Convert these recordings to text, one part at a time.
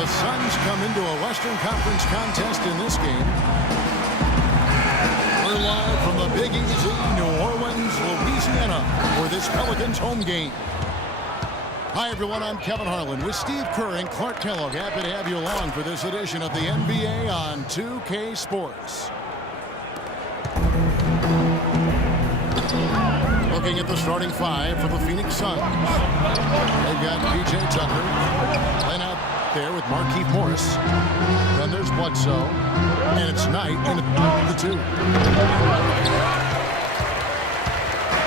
The Suns come into a Western Conference contest in this game. We're live from the Big Easy, New Orleans, Louisiana, for this Pelicans home game. Hi, everyone. I'm Kevin Harlan with Steve Kerr and Clark Kellogg. Happy to have you along for this edition of the NBA on 2K Sports. Looking at the starting five for the Phoenix Suns. They've got PJ Tucker. Then out there with Markieff Morris. Then there's Bledsoe. And it's Knight in the two.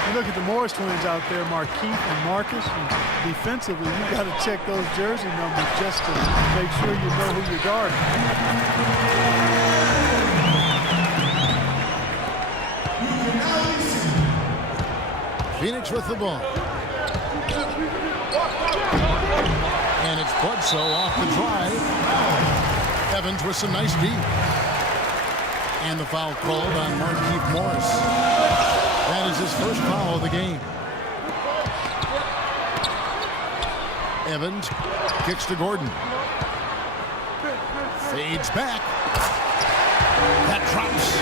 You look at the Morris twins out there, Markieff and Marcus. And defensively, you got to check those jersey numbers just to make sure you know who you're guarding. Phoenix with the ball. And it's Bledsoe off the drive. Evans with some nice D. And the foul called on Markieff Morris. That is his first foul of the game. Evans kicks to Gordon. Fades back. That drops.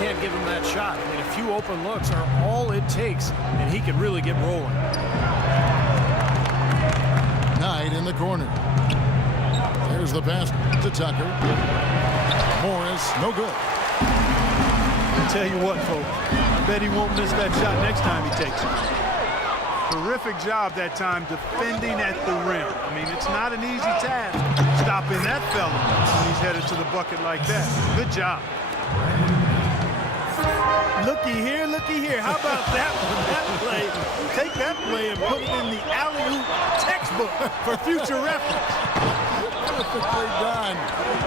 Can't give him that shot. I mean, a few open looks are all it takes, and he can really get rolling. Knight in the corner. There's the pass to Tucker. Morris, no good. I'll tell you what, folks. I bet he won't miss that shot next time he takes it. Terrific job that time defending at the rim. I mean, it's not an easy task stopping that fella when he's headed to the bucket like that. Good job. Looky here. How about that one? That play. Take that play and put it in the alley-oop textbook for future reference. Perfectly done.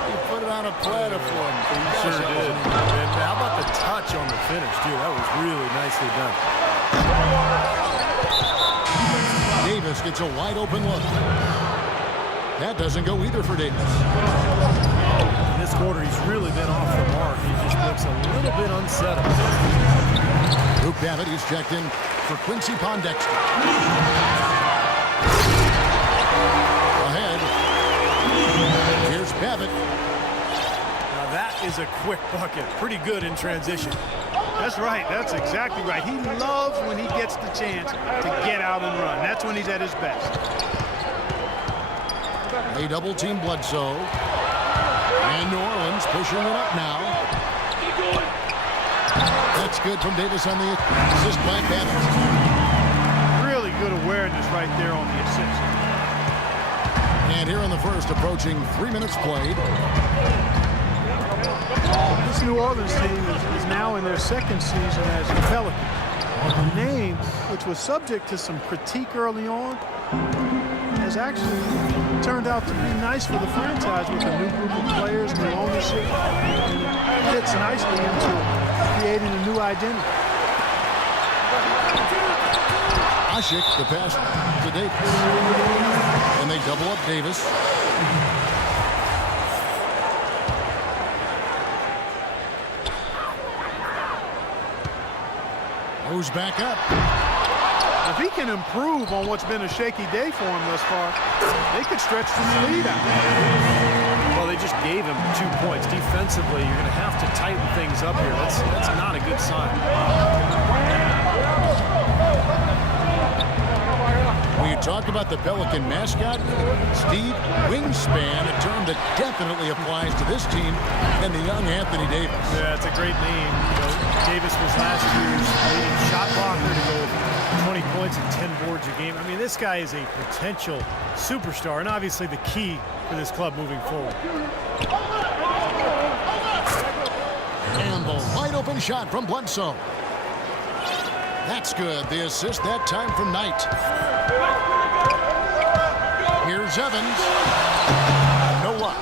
He put it on a platter for him. He sure did. And how about the touch on the finish, too? That was really nicely done. Davis gets a wide open look. That doesn't go either for Davis. This quarter, he's really been off the mark. He just looks a little bit unsettled. Luke Babbitt is checked in for Quincy Pondexter. Ahead. Here's Babbitt. Now that is a quick bucket. Pretty good in transition. That's right. That's exactly right. He loves when he gets the chance to get out and run. That's when he's at his best. They double team Bledsoe. And New Orleans pushing it up now. That's good from Davis on the assist by Babbitt. Really good awareness right there on the assist. And here in the first, approaching 3 minutes played. This New Orleans team is now in their second season as the Pelicans. A name which was subject to some critique early on has actually turned out to be nice for the franchise with a new group of players, new ownership, and it fits nicely into creating a new identity. Ashik, the pass to Davis. And they double up Davis. Goes back up. If he can improve on what's been a shaky day for him thus far, they could stretch this lead out. Well, they just gave him 2 points. Defensively, you're going to have to tighten things up here. That's not a good sign. When you talk about the Pelican mascot, Steve, wingspan, a term that definitely applies to this team and the young Anthony Davis. Yeah, it's a great name. You know, Davis was last year's leading shot blocker to go 20 points and 10 boards a game. I mean, this guy is a potential superstar and obviously the key for this club moving forward. And the wide open shot from Bledsoe. That's good. The assist that time from Knight. Here's Evans. No luck.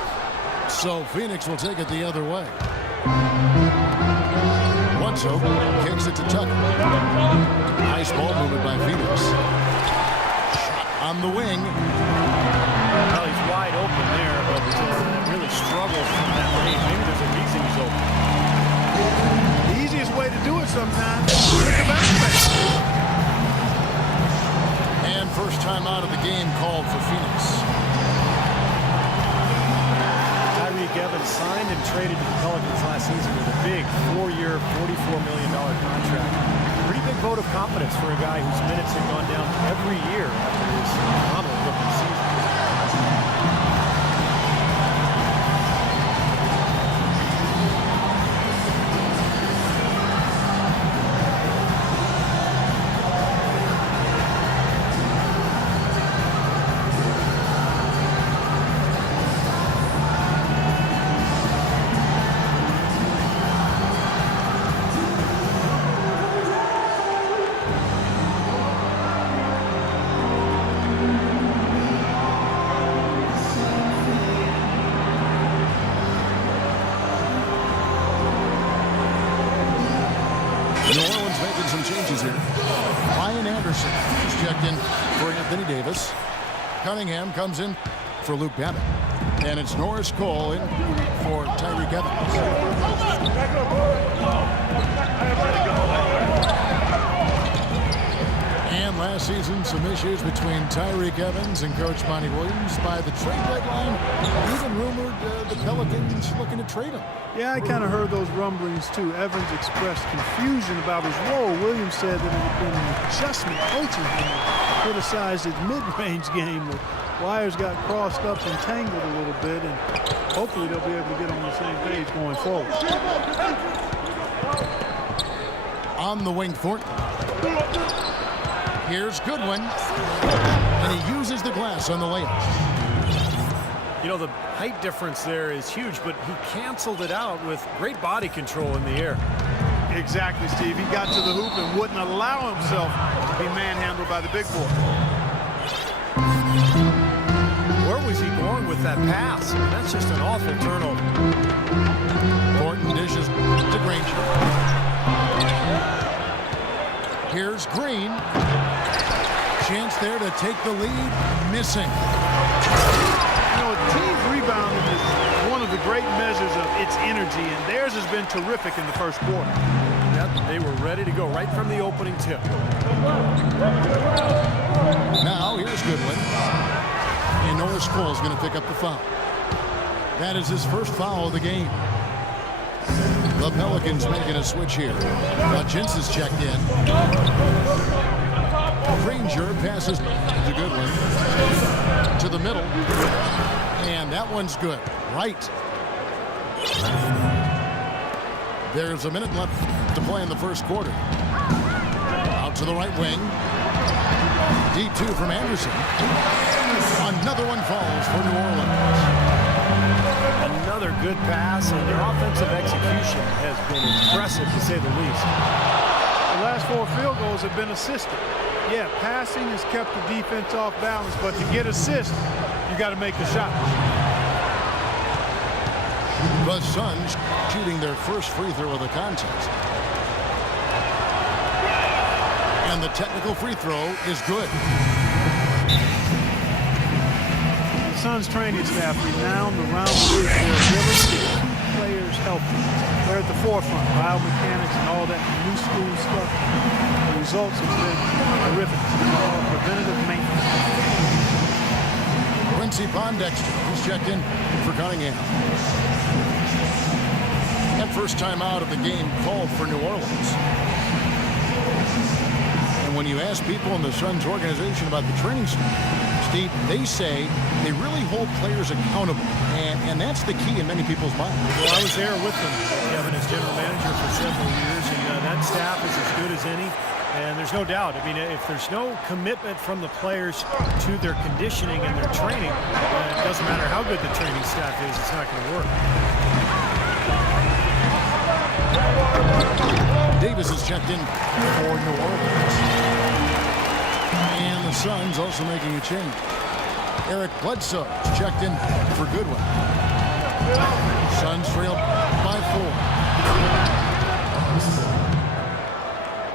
So Phoenix will take it the other way. Bledsoe kicks it to Tucker. Nice ball movement by Phoenix. Shot on the wing. Well, he's wide open there, but really struggles from that range. Maybe there's a reason he's open. The easiest way to do it sometimes is with the backpack. And first time out of the game called for Phoenix. signed and traded to the Pelicans last season with a big 4-year, $44 million contract. Pretty big vote of confidence for a guy whose minutes have gone down every year after his phenomenal rookie season. New Orleans making some changes here. Ryan Anderson is checked in for Anthony Davis. Cunningham comes in for Luke Babbitt. And it's Norris Cole in for Tyreke Evans. And last season, some issues between Tyreke Evans and Coach Monty Williams. By the trade deadline, even rumored the Pelicans looking to trade him. Yeah, I kind of heard those rumblings too. Evans expressed confusion about his role. Williams said that it had been an adjustment coaching him. Criticized his mid-range game. The wires got crossed up and tangled a little bit, and hopefully they'll be able to get on the same page going forward. On the wing, Thornton. Here's Goodwin, and he uses the glass on the layup. You know, the height difference there is huge, but he canceled it out with great body control in the air. Exactly, Steve. He got to the hoop and wouldn't allow himself to be manhandled by the big boy. Where was he going with that pass? I mean, that's just an awful turnover. Thornton dishes to Granger. Here's Green. Chance there to take the lead. Missing. You know, team's rebounding is one of the great measures of its energy, and theirs has been terrific in the first quarter. Yep, they were ready to go right from the opening tip. Now, here's Goodwin. And Norris Cole is going to pick up the foul. That is his first foul of the game. The Pelicans making a switch here. Hutchins is checked in. Granger passes to Goodwin. To the middle. And that one's good. Right. There's a minute left to play in the first quarter. Out to the right wing. D2 from Anderson. Another one falls for New Orleans. Another good pass, and their offensive execution has been impressive, to say the least. The last 4 field goals have been assisted. Yeah, passing has kept the defense off balance, but to get assists, you got to make the shot. The Suns shooting their first free throw of the contest. And the technical free throw is good. The Suns training staff renowned around the league for their ability to keep players healthy. They're at the forefront, biomechanics and all that new school stuff. The results have been terrific. Preventative maintenance. Quincy Pondexter is checked in for Cunningham. That first time out of the game called for New Orleans. And when you ask people in the Suns organization about the training staff, Steve, they say they really hold players accountable. And that's the key in many people's minds. Well, I was there with them, Kevin, as general manager for several years, and that staff is as good as any. And there's no doubt. I mean, if there's no commitment from the players to their conditioning and their training, it doesn't matter how good the training staff is, it's not going to work. Davis is checked in for New Orleans. And the Suns also making a change. Eric Bledsoe is checked in for Goodwin. Suns trail by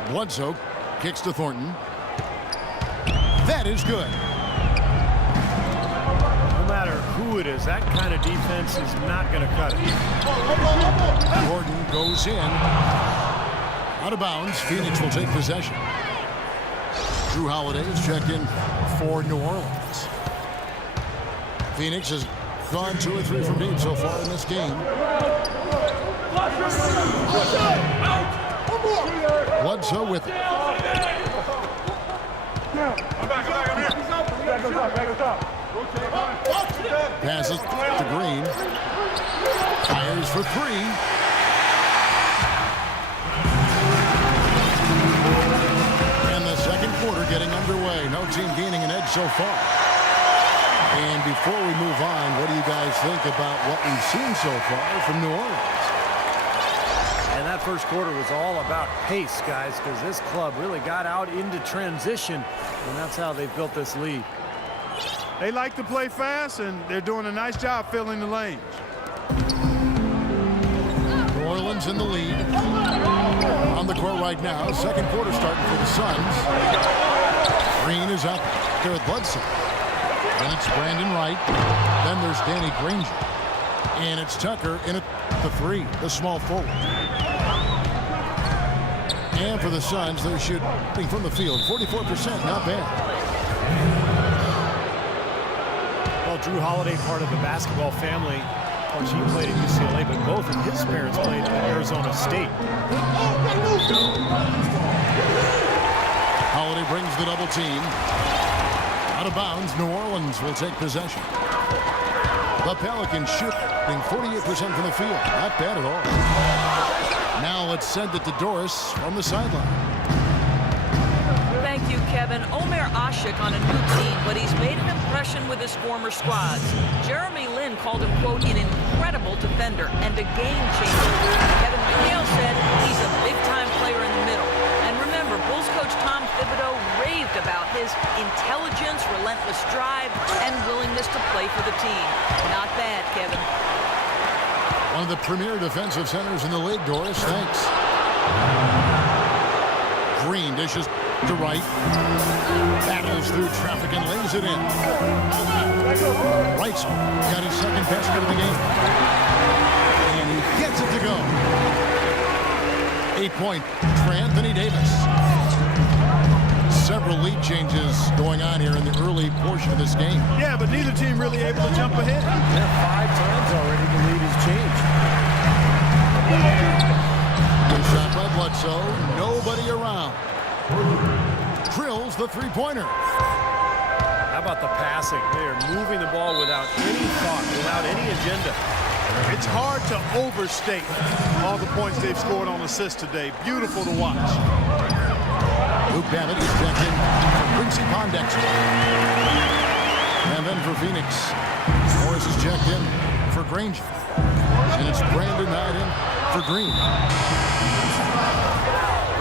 4. Bledsoe kicks to Thornton. That is good. No matter who it is, that kind of defense is not going to cut it. Gordon goes in. Out of bounds. Phoenix will take possession. Drew Holiday is checked in for New Orleans. Phoenix has gone 2 or 3 from deep so far in this game. Bledsoe with it. Passes to Green. Fires for 3. And the second quarter getting underway. No team gaining an edge so far. And before we move on, what do you guys think about what we've seen so far from New Orleans? And that first quarter was all about pace, guys, because this club really got out into transition, and that's how they've built this lead. They like to play fast, and they're doing a nice job filling the lanes. New Orleans in the lead. On the court right now. Second quarter starting for the Suns. Green is up there with Bledsoe. That's Brandon Wright. Then there's Danny Granger. And it's Tucker in at the 3, the small forward. And for the Suns, they're shooting from the field. 44%, not bad. Well, Drew Holiday, part of the basketball family. Of course, he played at UCLA, but both of his parents played at Arizona State. Holiday brings the double team. Out of bounds, New Orleans will take possession. The Pelicans shooting 48% from the field. Not bad at all. Now let's send it to Doris from the sideline. Thank you, Kevin. Omer Ashik on a new team, but he's made an impression with his former squads. Jeremy Lin called him, quote, an incredible defender and a game changer. Kevin McHale said he's a big-time player in the middle. And remember, Bulls coach Tom Thibodeau raved about his intelligence, relentless drive, and willingness to play for the team. Not bad, Kevin. One of the premier defensive centers in the league, Doris. Thanks. Green dishes to Wright. Battles through traffic and lays it in. Wright's got his second basket of the game. And he gets it to go. 8-point for Anthony Davis. Several lead changes going on here in the early portion of this game. Yeah, but neither team really able to jump ahead. Yeah, 5 times already the lead has changed. Good shot by Bledsoe. Nobody around. Drills the three-pointer. How about the passing? They are moving the ball without any thought, without any agenda. It's hard to overstate all the points they've scored on assists today. Beautiful to watch. Luke Babbitt is checked in for Quincy Pondexter. And then for Phoenix, Morris is checked in for Granger. And it's Brandon Knight in for Green.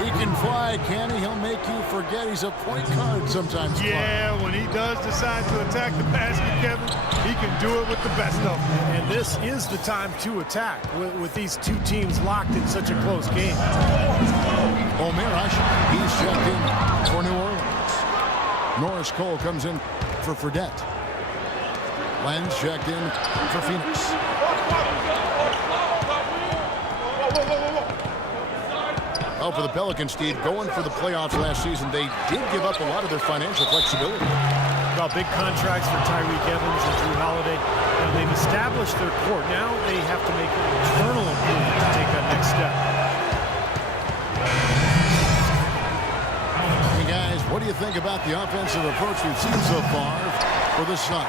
He can fly, can he? He'll make you forget he's a point guard sometimes. Yeah, when he does decide to attack the basket, Kevin, he can do it with the best of them. And this is the time to attack with these two teams locked in such a close game. Omer Ashik, he's checked in for New Orleans. Norris Cole comes in for Fredette. Lenz checked in for Phoenix. Oh, for the Pelicans, Steve, going for the playoffs last season, they did give up a lot of their financial flexibility. Well, big contracts for Tyreek Evans and Drew Holiday. And they've established their court. Now they have to make an internal improvement to take that next step. Hey, guys, what do you think about the offensive approach we've seen so far for the Suns?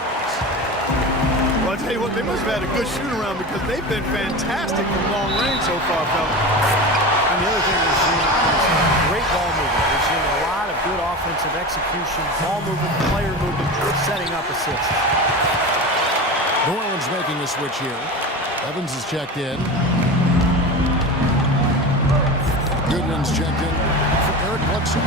Well, I'll tell you what, they must have had a good shoot-around because they've been fantastic from long range so far, fellas. And the other thing we're seeing is great ball movement. We're seeing a lot of good offensive execution, ball movement, player movement, setting up assists. New Orleans making a switch here. Evans is checked in. Goodwin's checked in for Eric Bledsoe.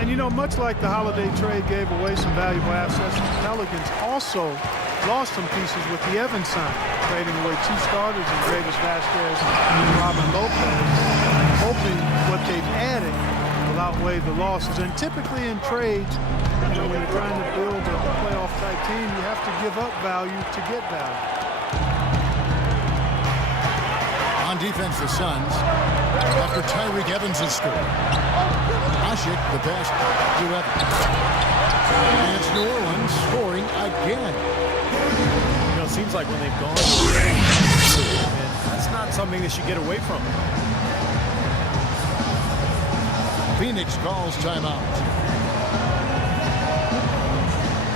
And you know, much like the Holiday trade gave away some valuable assets, the Pelicans also lost some pieces with the Evans sign, trading away 2 starters in Davis Vasquez and Robin Lopez, hoping what they've added will outweigh the losses. And typically in trades, you know, when you're trying to build a playoff-type team, you have to give up value to get value. On defense, the Suns. Up after Tyreke Evans has scored. Ashik, the pass to Evans. And it's New Orleans scoring again. You know, it seems like when they've gone, and that's not something they should get away from. Phoenix calls timeout.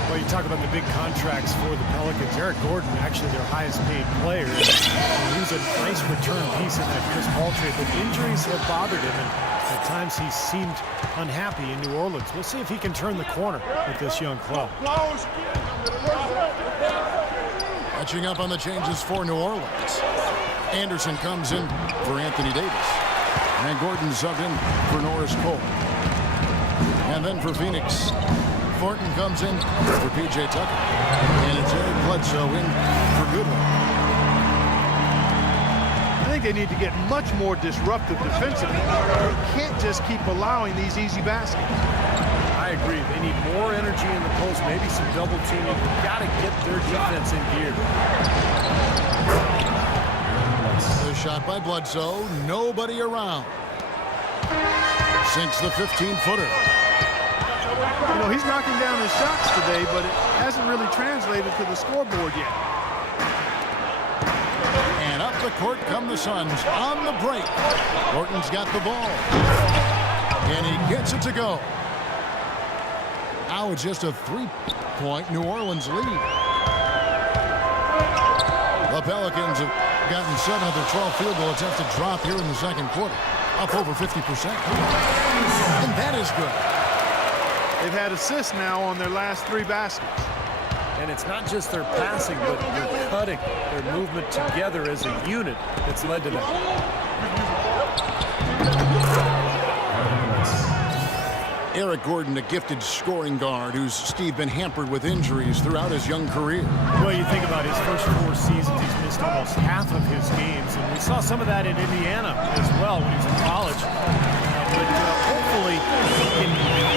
Well, you talk about the big contracts for the Pelicans. Eric Gordon, actually their highest paid player. He was a nice return piece in that Chris Paul trade, but injuries have bothered him, and at times he seemed unhappy in New Orleans. We'll see if he can turn the corner with this young club. Catching up on the changes for New Orleans. Anderson comes in for Anthony Davis. And Gordon subbed in for Norris Cole. And then for Phoenix, Thornton comes in for P.J. Tucker. And it's Eric Bledsoe in for Goodwin. I think they need to get much more disruptive defensively. They can't just keep allowing these easy baskets. I agree. They need more energy in the post, maybe some double teaming. Got to get their defense in gear. The shot by Bledsoe, nobody around. Sinks the 15-footer. You know, he's knocking down his shots today, but it hasn't really translated to the scoreboard yet. And up the court come the Suns on the break. Gordon's got the ball. And he gets it to go. Now it's just a 3-point New Orleans lead. The Pelicans have gotten 7 of their 12 field goal attempts to drop here in the second quarter. Up over 50%. And that is good. They've had assists now on their last 3 baskets. And it's not just their passing, but their cutting, their movement together as a unit that's led to that. Eric Gordon, a gifted scoring guard who's, Steve, been hampered with injuries throughout his young career. Well, you think about his first 4 seasons, he's missed almost half of his games. And we saw some of that in Indiana as well when he was in college. But hopefully he can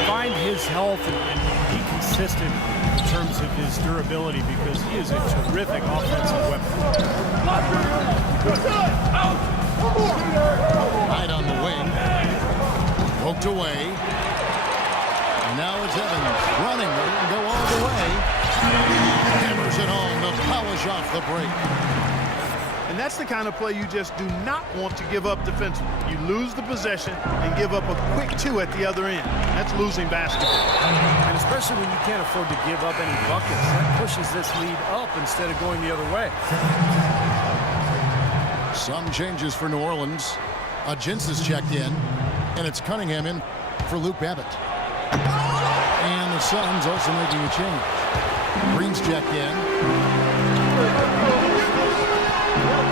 find his health and be consistent in terms of his durability, because he is a terrific offensive weapon. Right on the wing. Poked away. And now it's Evans running. It didn't go all the way. Hammers it home to polish off the break. And that's the kind of play you just do not want to give up defensively. You lose the possession and give up a quick 2 at the other end. That's losing basketball. And especially when you can't afford to give up any buckets. That pushes this lead up instead of going the other way. Some changes for New Orleans. Gintz is checked in. And it's Cunningham in for Luke Babbitt. And the Suns also making a change. Green's checked in.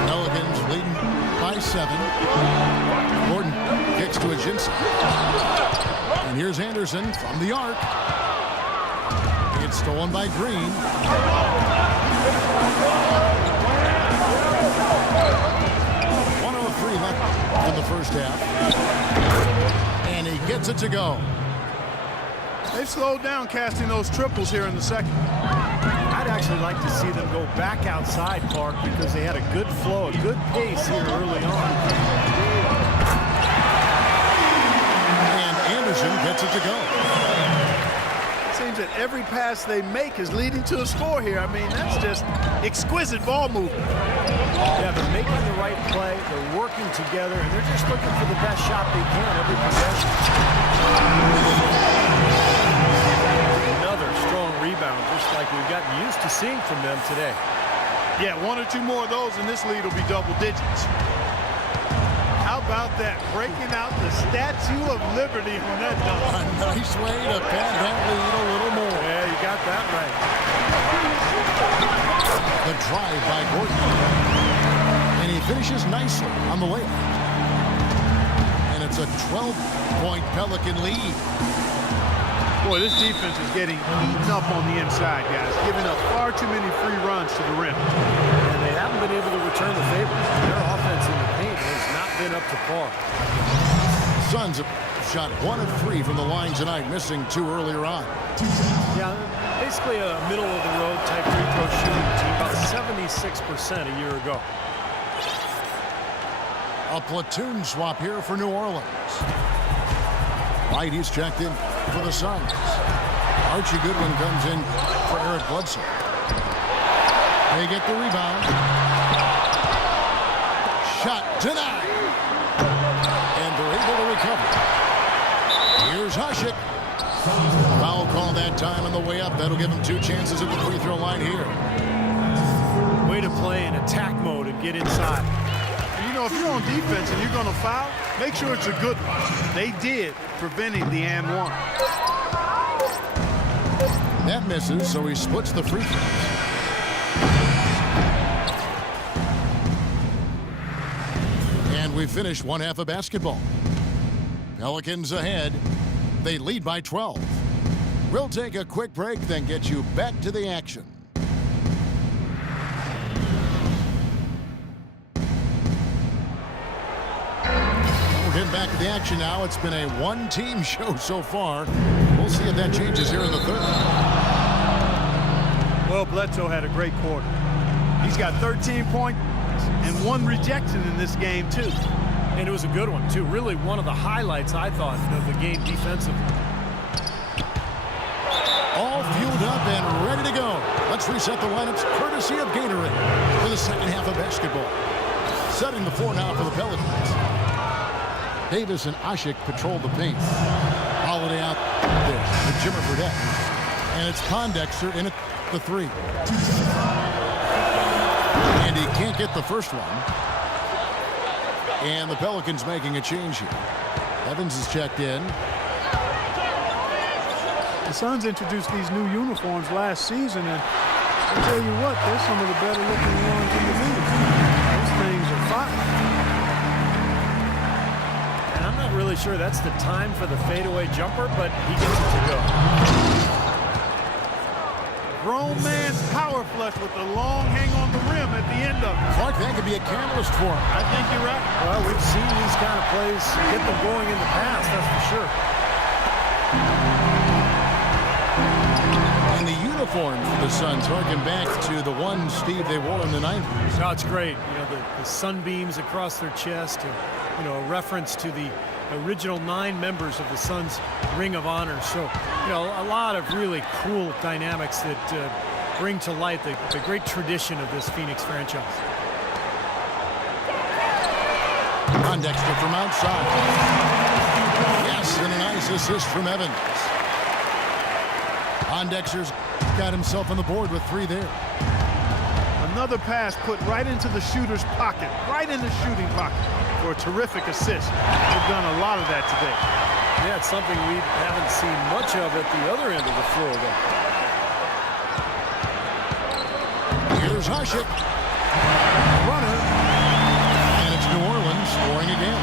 Pelicans leading by 7. Gordon kicks to Gintz. And here's Anderson from the arc. It's stolen by Green. 1:03 left in the first half. And he gets it to go. They've slowed down casting those triples here in the second. I'd actually like to see them go back outside, Clark, because they had a good flow, a good pace here early on. And Anderson gets it to go. It seems that every pass they make is leading to a score here. I mean, that's just exquisite ball movement. Yeah, they're making the right play, they're working together, and they're just looking for the best shot they can every possession. Another strong rebound, just like we've gotten used to seeing from them today. Yeah, 1 or 2 more of those, and this lead will be double digits. How about that? Breaking out the Statue of Liberty on that dunk. A nice way to pad that lead a little more. Yeah, you got that right. The drive by Gordon. And he finishes nicely on the layup. And it's a 12-point Pelican lead. Boy, this defense is getting eaten up on the inside, guys, giving up far too many free runs to the rim. And they haven't been able to return the favor. Their offense in the paint has not been up to par. Suns have shot 1 of 3 from the line tonight, missing 2 earlier on. Yeah, basically a middle-of-the-road type free throw shooting team, about 76% a year ago. A platoon swap here for New Orleans. White, he's checked in for the Suns. Archie Goodwin comes in for Eric Bledsoe. They get the rebound. Shot denied. And they're able to recover. Here's Hushik. Foul call that time on the way up. That'll give him 2 chances at the free throw line here. Way to play in attack mode and get inside. You know, if you're on defense and you're going to foul, make sure it's a good one. They did, preventing the and one. That misses, so he splits the free throws. And we finish one half of basketball. Pelicans ahead. They lead by 12. We'll take a quick break, then get you back to the action. We're getting back to the action now. It's been a one-team show so far. We'll see if that changes here in the third. Well, Bledsoe had a great quarter. He's got 13 points and 1 rejection in this game, too. And it was a good one, too. Really one of the highlights, I thought, of the game defensively. All fueled up and ready to go. Let's reset the lineups courtesy of Gatorade for the second half of basketball. Setting the floor now for the Pelicans. Davis and Ashik patrol the paint. Holiday out there with Jimmer Fredette. And it's Pondexter in at the 3. And he can't get the first one. And the Pelicans making a change here. Evans is checked in. The Suns introduced these new uniforms last season, and I'll tell you what, they're some of the better looking ones in the league. Those things are fire. And I'm not really sure that's the time for the fadeaway jumper, but he gets it to go. Grown man's power flush with the long hang on the rim at the end of it. Clark, that could be a catalyst for him. I think you're right. Well, we've seen these kind of plays get them going in the past, that's for sure. And the uniforms for the Suns harken back to the one, Steve, they wore in the 90s. No, it's great. You know, the sunbeams across their chest, and, you know, a reference to the original 9 members of the Suns Ring of Honor. So, you know, a lot of really cool dynamics that bring to light the great tradition of this Phoenix franchise. Pondexter from outside. Yes, and a nice assist from Evans. Pondexter's got himself on the board with 3 there. Another pass put right into the shooter's pocket, right in the shooting pocket for a terrific assist. They've done a lot of that today. Yeah, it's something we haven't seen much of at the other end of the floor, though. Here's Hushik. Runner. And it's New Orleans scoring again.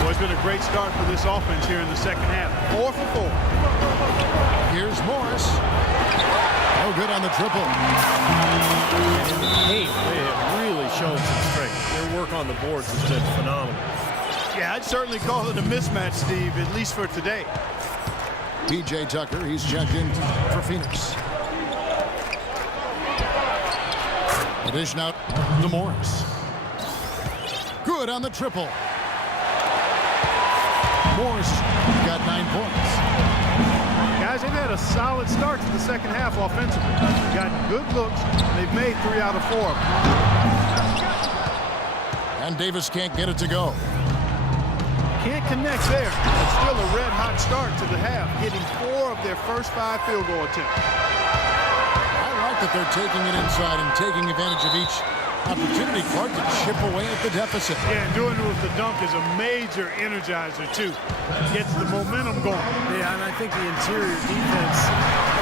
Well, it's been a great start for this offense here in the second half. 4 for 4. Here's Morris. No good on the triple. In the paint, they have really shown some strength. Their work on the boards has been phenomenal. Yeah, I'd certainly call it a mismatch, Steve, at least for today. P.J. Tucker, he's checked in for Phoenix. Addition out to Morris. Good on the triple. Morris got 9 points. Guys, they've had a solid start to the second half offensively. They've gotten good looks, and they've made 3 out of 4. And Davis can't get it to go. Can't connect there. It's still a red-hot start to the half, hitting 4 of their first 5 field goal attempts. I like that they're taking it inside and taking advantage of each opportunity, Clark, to chip away at the deficit. Yeah, and doing it with the dunk is a major energizer, too. Gets the momentum going. Yeah, and I think the interior defense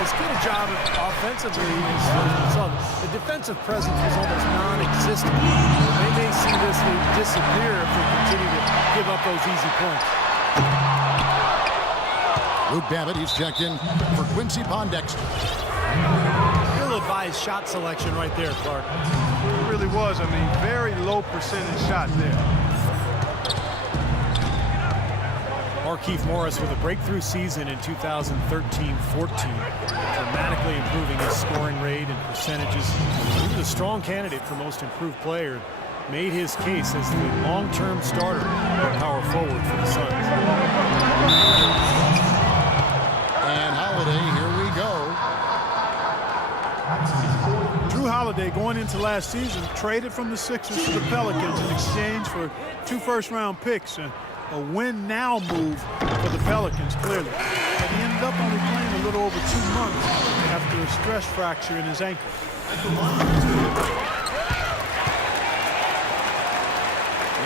as good a job offensively as we saw. The defensive presence was almost non-existent. They may see this disappear if they continue to give up those easy points. Luke Babbitt, he's checked in for Quincy Pondexter. Ill-advised shot selection right there, Clark. It really was. I mean, very low percentage shot there. Markieff Morris with a breakthrough season in 2013-14, dramatically improving his scoring rate and percentages. He was a strong candidate for most improved player. made his case as the long-term starter at power forward for the Suns. And Holiday, here we go. Drew Holiday, going into last season, traded from the Sixers to the Pelicans in exchange for 2 first-round picks and a win-now move for the Pelicans, clearly. But he ended up only playing a little over 2 months after a stress fracture in his ankle.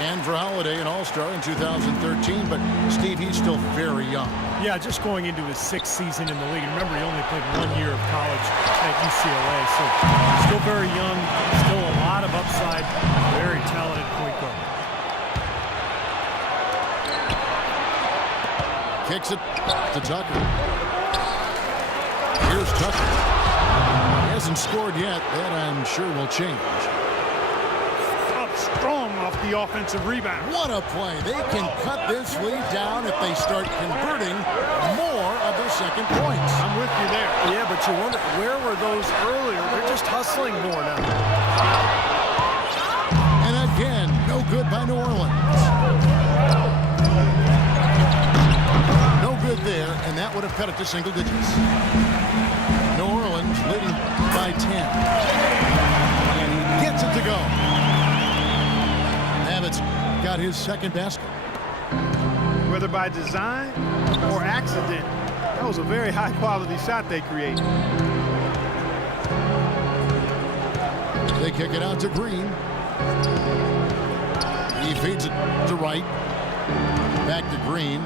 And for Holiday, an All-Star in 2013, but Steve, he's still very young. Yeah, just going into his 6th season in the league. Remember, he only played 1 year of college at UCLA, so still very young, still a lot of upside, very talented point guard. Kicks it to Tucker. Here's Tucker. He hasn't scored yet. That, I'm sure, will change. Up strong off the offensive rebound. What a play. They can cut this lead down if they start converting more of their second points. I'm with you there. Yeah, but you wonder, where were those earlier? They're just hustling more now. And again, no good by New Orleans. No good there, and that would have cut it to single digits. New Orleans leading by 10. And he gets it to go. Abbott's got his second basket. Whether by design or accident, that was a very high-quality shot they created. They kick it out to Green. He feeds it to Wright. Back to Green.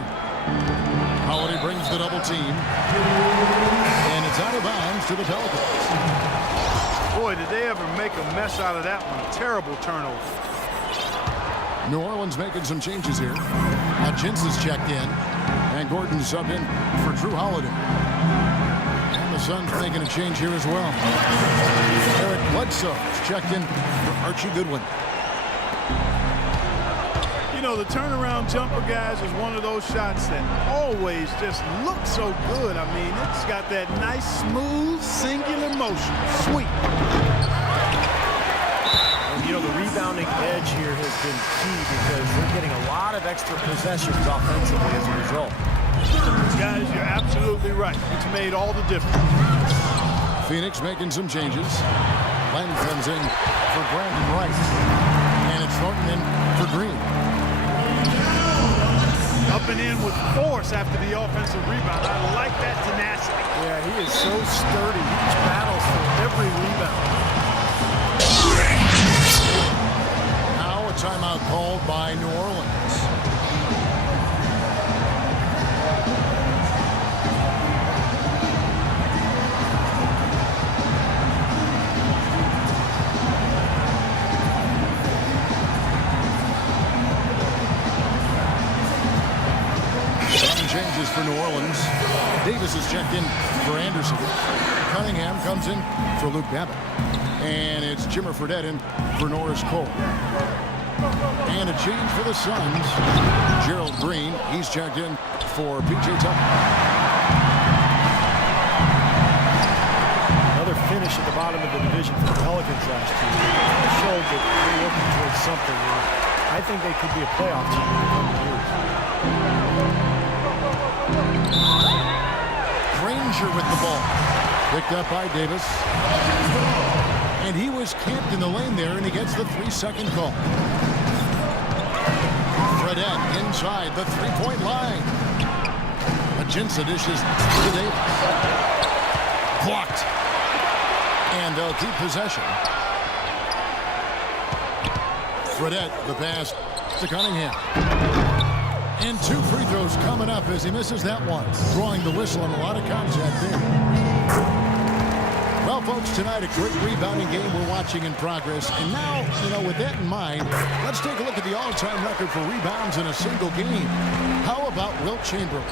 Holiday brings the double team. And it's out of bounds to the Pelicans. Boy, did they ever make a mess out of that one. Terrible turnover. New Orleans making some changes here. Now Jensen's checked in. And Gordon's subbed in for Drew Holiday. And the Suns making a change here as well. Eric Bledsoe's checked in for Archie Goodwin. You know, the turnaround jumper, guys, is one of those shots that always just looks so good. I mean, it's got that nice, smooth, singular motion. Sweet. And, you know, the rebounding edge here has been key because they're getting a lot of extra possessions offensively as a result. Guys, you're absolutely right. It's made all the difference. Phoenix making some changes. Len comes in for Brandon Rice. And it's Thornton in for Green. Up and in with force after the offensive rebound. I like that tenacity. Yeah, he is so sturdy. He just battles for every rebound. Now a timeout called by New Orleans. Changes for New Orleans. Davis is checked in for Anderson. Cunningham comes in for Luke Babbitt. And it's Jimmer Fredette in for Norris Cole. And a change for the Suns. Gerald Green, he's checked in for P.J. Tucker. Another finish at the bottom of the division for the Pelicans last year. It showed that they're working towards something. I think they could be a playoff team in the coming years. Granger with the ball. Picked up by Davis. And he was camped in the lane there, and he gets the 3-second call. Fredette inside the three-point line. Ajinça dishes to Davis. Blocked. And they'll keep possession. Fredette, the pass to Cunningham. And 2 free throws coming up as he misses that one. Drawing the whistle and a lot of contact there. Well, folks, tonight a great rebounding game we're watching in progress. And now, you know, with that in mind, let's take a look at the all-time record for rebounds in a single game. How about Wilt Chamberlain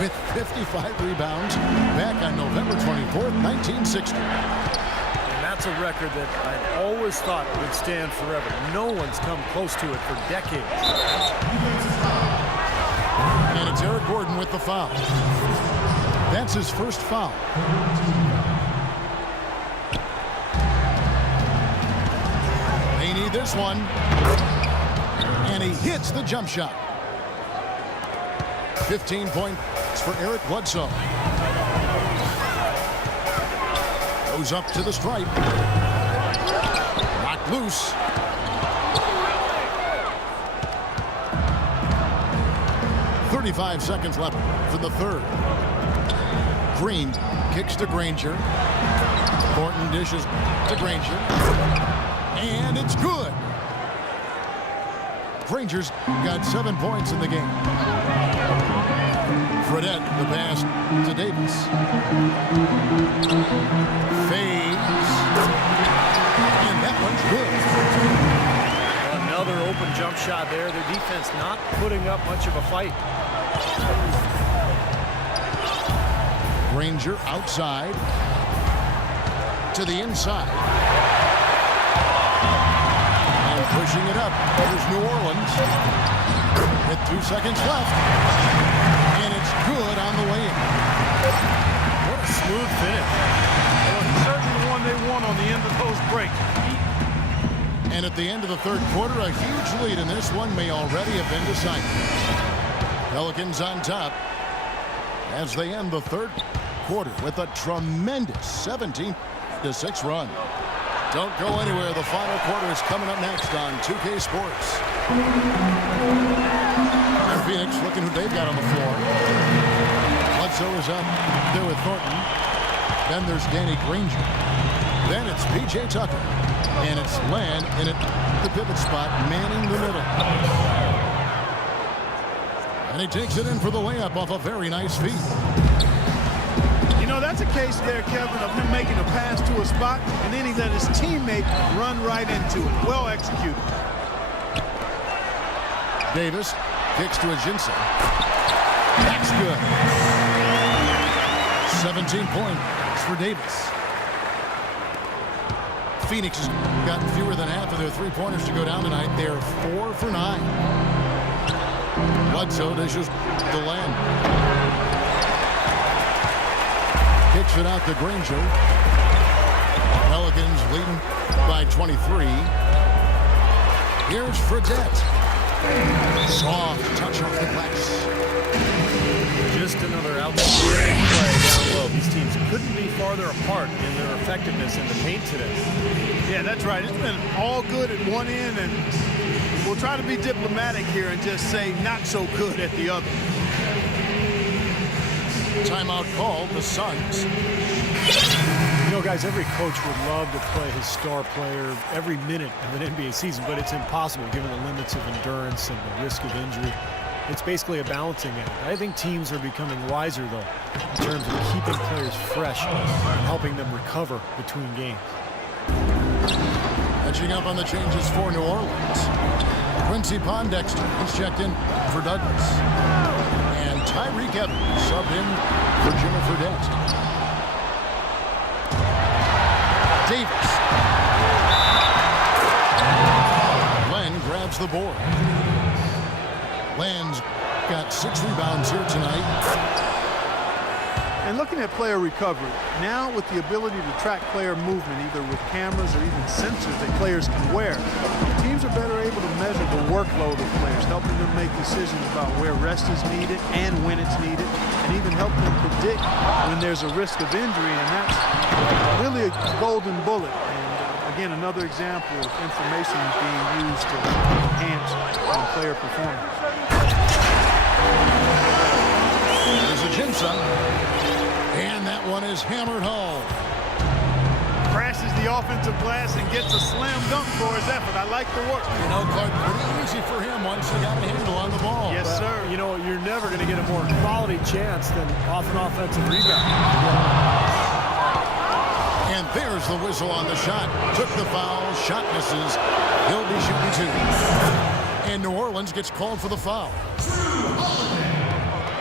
with 55 rebounds back on November 24th, 1960. That's a record that I've always thought would stand forever. No one's come close to it for decades. And it's Eric Gordon with the foul. That's his first foul. They need their this one. And he hits the jump shot. 15 points for Eric Bledsoe. Goes up to the stripe. Knocked loose. .35 seconds left for the third. Green kicks to Granger. Thornton dishes to Granger. And it's good. Granger's got 7 points in the game. Fredette, the pass to Davis. Fades. And that one's good. Another open jump shot there. Their defense not putting up much of a fight. Granger outside to the inside. And pushing it up. Here's New Orleans. With 2 seconds left. And it's good on the way in. What a smooth finish. Well, he certainly won they won on the end of those breaks. And at the end of the third quarter, a huge lead in this one may already have been decided. Pelicans on top as they end the third quarter with a tremendous 17-6 run. Don't go anywhere. The final quarter is coming up next on 2K Sports. And Phoenix looking who they've got on the floor. Bledsoe is up there with Thornton. Then there's Danny Granger. Then it's P.J. Tucker. And it's Land in it, the pivot spot, manning the middle. And he takes it in for the layup off a very nice feed. You know, that's a case there, Kevin, of him making a pass to a spot, and then he let his teammate run right into it. Well executed. Davis kicks to Ajinça. That's good. 17 points for Davis. Phoenix has gotten fewer than half of their three-pointers to go down tonight. They're 4 for 9. Bledsoe dishes to Land. Kicks it out to Granger. Pelicans leading by 23. Here's Fredette. Soft touch off the glass. Just another outstanding play down low. These teams couldn't be farther apart in their effectiveness in the paint today. Yeah, that's right. It's been all good at one end, and we'll try to be diplomatic here and just say not so good at the other. Timeout called, the Suns. You know, guys, every coach would love to play his star player every minute of an NBA season, but it's impossible given the limits of endurance and the risk of injury. It's basically a balancing act. I think teams are becoming wiser, though, in terms of keeping players fresh and helping them recover between games. Catching up on the changes for New Orleans. Quincy Pondexter is checked in for Douglas. And Tyreek Evans subbed in for Jimmy Fredette. Davis. Len grabs the board. Len's got 6 rebounds here tonight. And looking at player recovery, now with the ability to track player movement, either with cameras or even sensors that players can wear, teams are better able to measure the workload of players, helping them make decisions about where rest is needed and when it's needed, and even help them predict when there's a risk of injury, and that's really a golden bullet. And again, another example of information being used to enhance player performance. There's Ajinça. And that one is hammered home. Crashes the offensive glass and gets a slam dunk for his effort. I like the work. You know, Clark, pretty easy for him once he got a handle on the ball. Yes, sir. You know, you're never going to get a more quality chance than off an offensive rebound. And there's the whistle on the shot. Took the foul. Shot misses. He'll be shooting 2. And New Orleans gets called for the foul.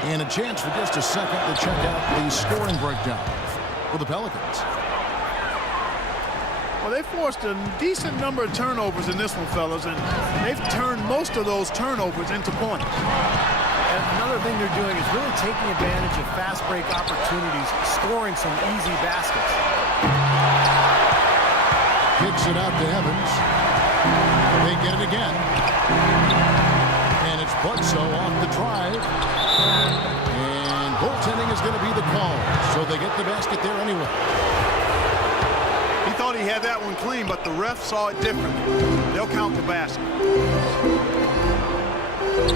And a chance for just a second to check out the scoring breakdown for the Pelicans. Well, they forced a decent number of turnovers in this one, fellas, and they've turned most of those turnovers into points. And another thing they're doing is really taking advantage of fast break opportunities, scoring some easy baskets. Kicks it out to Evans. They get it again. And it's Bledsoe off the drive. And goaltending is going to be the call. So they get the basket there anyway. He thought he had that one clean, but the ref saw it differently. They'll count the basket.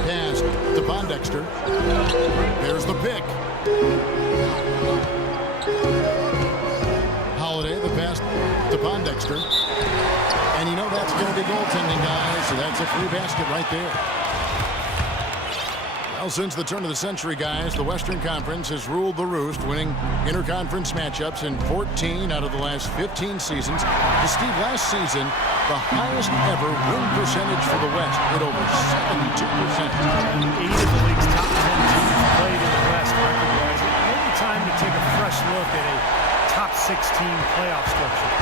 Pass to Bondexter. There's the pick. Holiday, the pass to Bondexter. And you know that's going to be goaltending, guys. So that's a free basket right there. Well, since the turn of the century, guys, the Western Conference has ruled the roost, winning interconference matchups in 14 out of the last 15 seasons. To Steve, last season, the highest ever win percentage for the West at over 72%. 8 of the league's top 10 teams played in the West record-wise. Maybe time to take a fresh look at a top 16 playoff structure.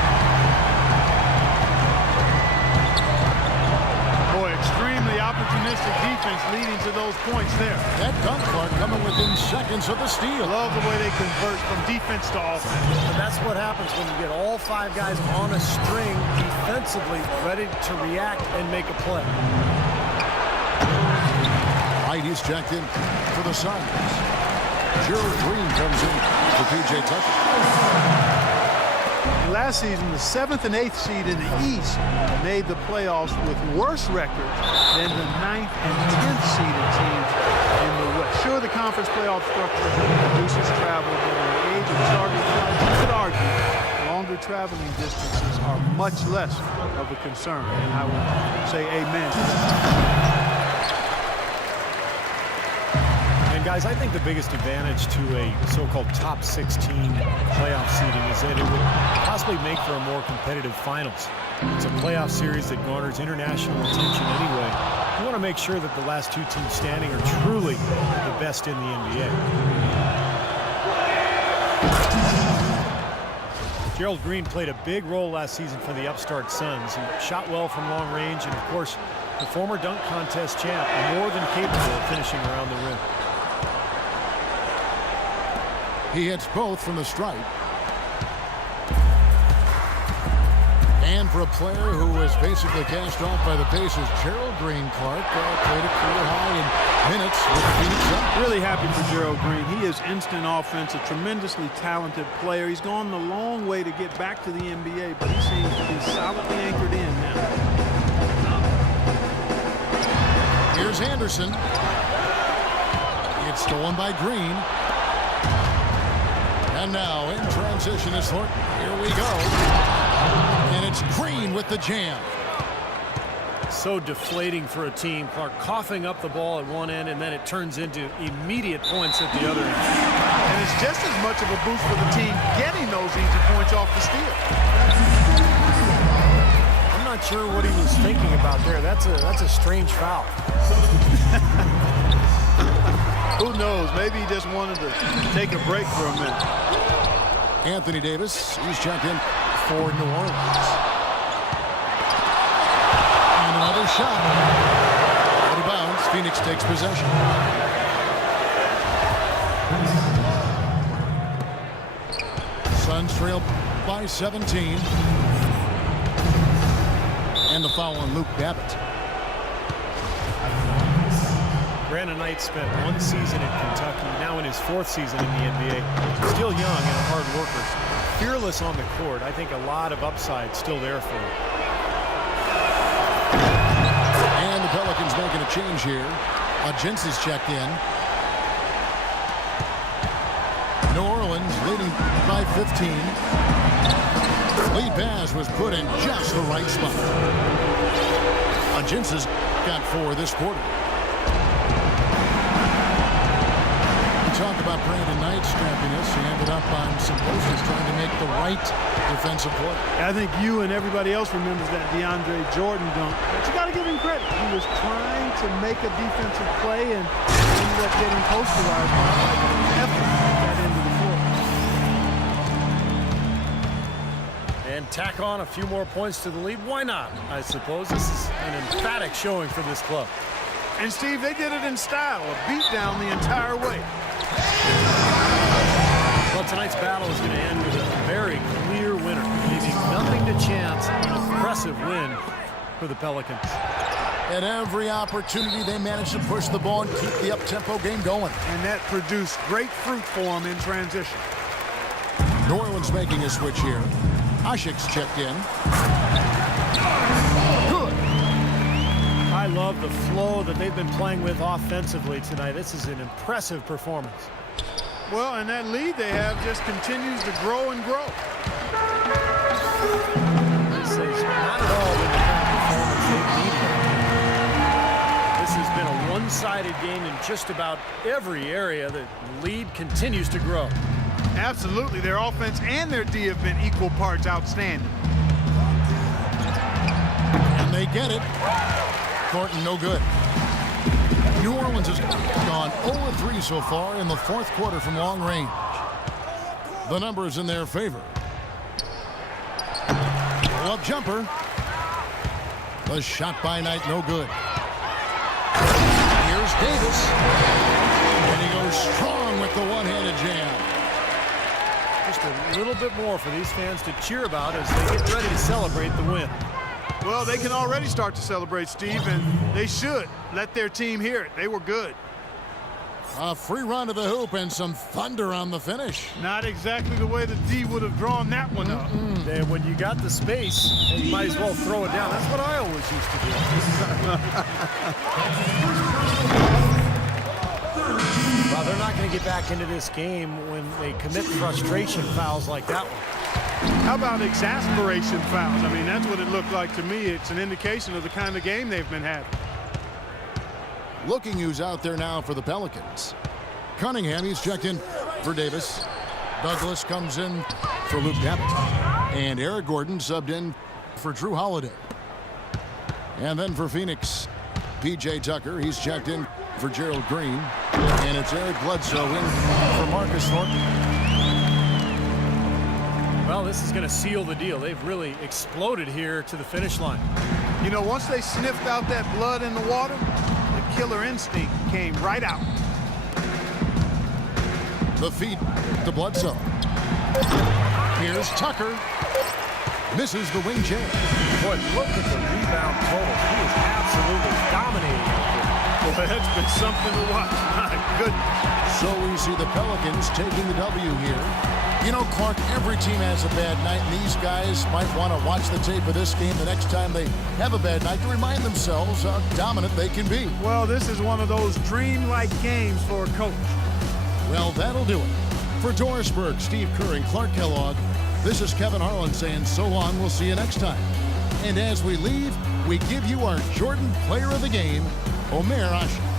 Boy, extremely opportunistic defense leading to those points there. That dunk, Clark, coming within seconds of the steal. Love the way they convert from defense to offense. And that's what happens when you get all 5 guys on a string defensively, ready to react and make a play. White is checked in for the Suns. Gerald Green comes in for P.J. Tucker. Last season, the 7th and 8th seed in the East made the playoffs with worse records than the 9th and 10th seeded teams in the West. Sure, the conference playoff structure reduces travel, but in the age of target flights, you could argue longer traveling distances are much less of a concern. And I would say amen to that. Guys, I think the biggest advantage to a so-called top 16 playoff seeding is that it would possibly make for a more competitive finals. It's a playoff series that garners international attention anyway. You want to make sure that the last 2 teams standing are truly the best in the NBA. Gerald Green played a big role last season for the upstart Suns. He shot well from long range, and of course, the former dunk contest champ, more than capable of finishing around the rim. He hits both from the stripe. And for a player who was basically cast off by the Pacers, Gerald Green, Clark, played a career high in minutes with the Phoenix Suns. Really happy for Gerald Green. He is instant offense, a tremendously talented player. He's gone the long way to get back to the NBA, but he seems to be solidly anchored in now. Here's Anderson. It's stolen by Green. And now in transition is Thornton. Here we go. And it's Green with the jam. So deflating for a team. Clark coughing up the ball at one end, and then it turns into immediate points at the other end. And it's just as much of a boost for the team getting those easy points off the steal. I'm not sure what he was thinking about there. That's a strange foul. Who knows? Maybe he just wanted to take a break for a minute. Anthony Davis, he's checked in for New Orleans. And another shot. Out of bounds. Phoenix takes possession. Suns trail by 17. And the foul on Luke Babbitt. Brandon Knight spent 1 season in Kentucky, now in his 4th season in the NBA. Still young and a hard worker. Fearless on the court. I think a lot of upside still there for him. And the Pelicans making a change here. Gents is checked in. New Orleans leading by 15. Lead pass was put in just the right spot. Gents has got 4 this quarter. Talk about Brandon Knight's scrappiness. He ended up on some posters trying to make the right defensive play. I think you and everybody else remembers that DeAndre Jordan dunk. But you got to give him credit. He was trying to make a defensive play and ended up getting posterized by the effort at that end of the floor. And tack on a few more points to the lead. Why not? I suppose this is an emphatic showing for this club. And Steve, they did it in style, a beatdown the entire way. Well, tonight's battle is going to end with a very clear winner, leaving nothing to chance. An impressive win for the Pelicans. At every opportunity, they managed to push the ball and keep the up-tempo game going. And that produced great fruit for him in transition. New Orleans making a switch here. Ashik's checked in. Good. I love the flow that they've been playing with offensively tonight. This is an impressive performance. Well, and that lead they have just continues to grow and grow. This has not at all been the kind of performance they've needed. This has been a one-sided game in just about every area. The lead continues to grow. Absolutely. Their offense and their D have been equal parts outstanding. And they get it. Thornton, no good. New Orleans has gone 0-3 so far in the fourth quarter from long range. The numbers in their favor. Pull-up jumper. The shot by Knight, no good. Here's Davis. And he goes strong with the one-handed jam. Just a little bit more for these fans to cheer about as they get ready to celebrate the win. Well, they can already start to celebrate, Steve, and they should let their team hear it. They were good. A free run to the hoop and some thunder on the finish. Not exactly the way the D would have drawn that one up. And when you got the space, you might as well throw it down. That's what I always used to do. Well, they're not going to get back into this game when they commit frustration fouls like that one. How about exasperation fouls? I mean, that's what it looked like to me. It's an indication of the kind of game they've been having. Looking who's out there now for the Pelicans. Cunningham, he's checked in for Davis. Douglas comes in for Luke Dabnett. And Eric Gordon subbed in for Drew Holiday. And then for Phoenix, P.J. Tucker, he's checked in for Gerald Green. And it's Eric Bledsoe in for Marcus Thornton. Well, this is going to seal the deal. They've really exploded here to the finish line. You know, once they sniffed out that blood in the water, the killer instinct came right out. The feed to Bledsoe. Here's Tucker. Misses the wing jam. Boy, look at the rebound total. He is absolutely dominating. Well, that's been something to watch. My goodness. So we see the Pelicans taking the W here. You know, Clark, every team has a bad night, and these guys might want to watch the tape of this game the next time they have a bad night to remind themselves how dominant they can be. Well, this is one of those dreamlike games for a coach. Well, that'll do it. For Doris Burke, Steve Kerr, and Clark Kellogg, this is Kevin Harlan saying so long. We'll see you next time. And as we leave, we give you our Jordan Player of the Game, Omer Ashik.